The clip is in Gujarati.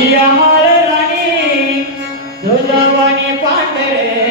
જી અમારે રાણી ધોજાવાની પાંડરે